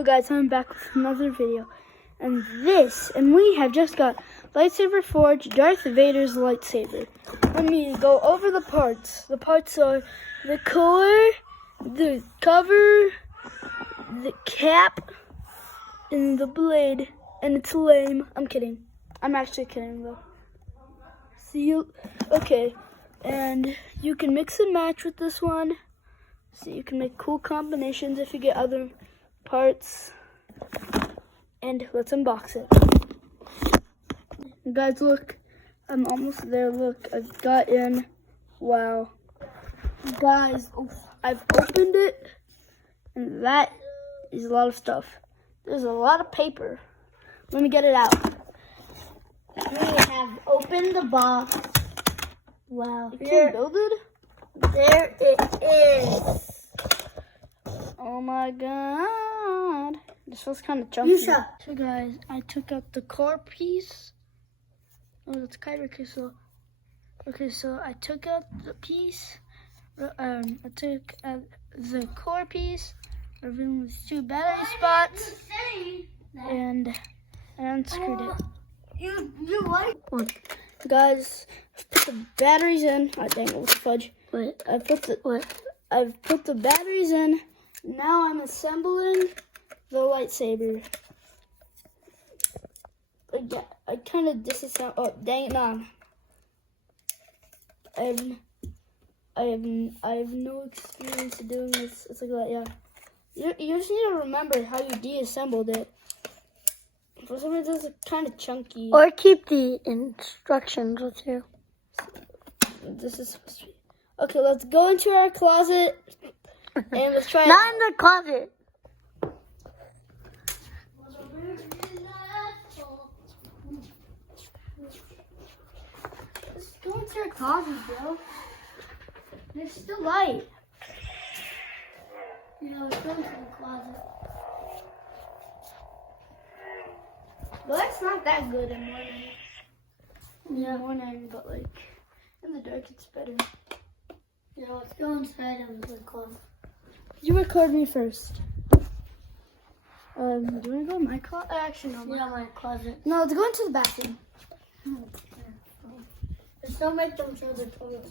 Hello guys, I'm back with another video. And we have just got Lightsaber Forge, Darth Vader's lightsaber. Let me go over the parts. The parts are the core, the cover, the cap, and the blade. And it's lame. I'm kidding. I'm actually kidding though. See you. Okay. And you can mix and match with this one. So you can make cool combinations if you get other parts. And let's unbox it. Guys, look. I'm almost there. Look, I've got in. Wow. Guys, I've opened it. And that is a lot of stuff. There's a lot of paper. Let me get it out. We have opened the box. Wow. You can build it? There it is. Oh my god. This was kind of chunky. Yusha. So guys, I took out the core piece. Oh, that's kind of cool. Okay, so I took out the piece. I took out the core piece. I removed 2 battery spots. And I unscrewed it. You like one? Guys, I've put the batteries in. Oh dang, it was fudge. What? I've put the batteries in. Now I'm assembling the lightsaber. Yeah, I kind of disassembled. Oh dang it, no. I have no experience doing this. It's like that, yeah. You just need to remember how you deassembled it. For some reason, it's kind of chunky. Or keep the instructions with you. This is supposed to be. Okay, let's go into our closet and let's try Not in the closet. Let's go into our closet, bro. There's still light. Yeah, let's go into the closet. Well, that's not that good in morning, but like in the dark it's better. Yeah, let's go inside of the closet. You record me first. Do you want to go in my closet? Actually, no. Yeah, my closet. No, let's go into the bathroom. Just don't make them show the toilet.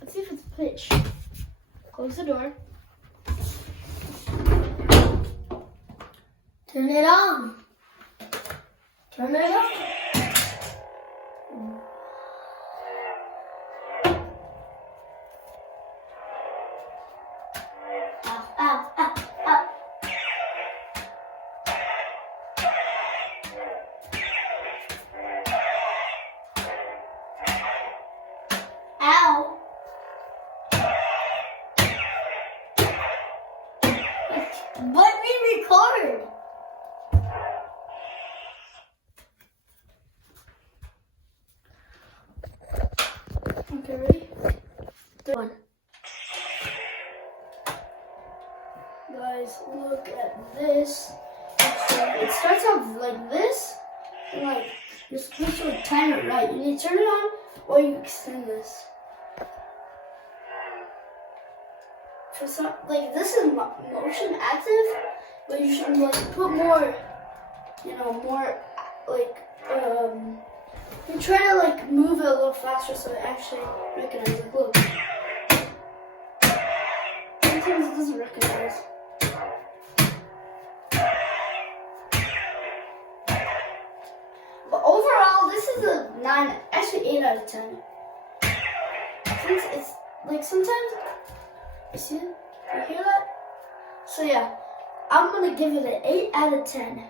Let's see if it's pitch. Close the door. Turn it on. Turn it on. Ow, ow, ow, ow. Ow. Let me record. Okay, ready? 1. Guys, look at this. It starts off like this, and like you're supposed to time it right. You need to turn it on, or you extend this. For some, like this is motion active, but you should like put more, more like you try to like move it a little faster so it actually recognizes it. Look, sometimes it doesn't recognize. But overall, this is a 9, actually 8 out of 10. Since it's like sometimes, you see it? You hear that? So yeah, I'm gonna give it an 8 out of 10.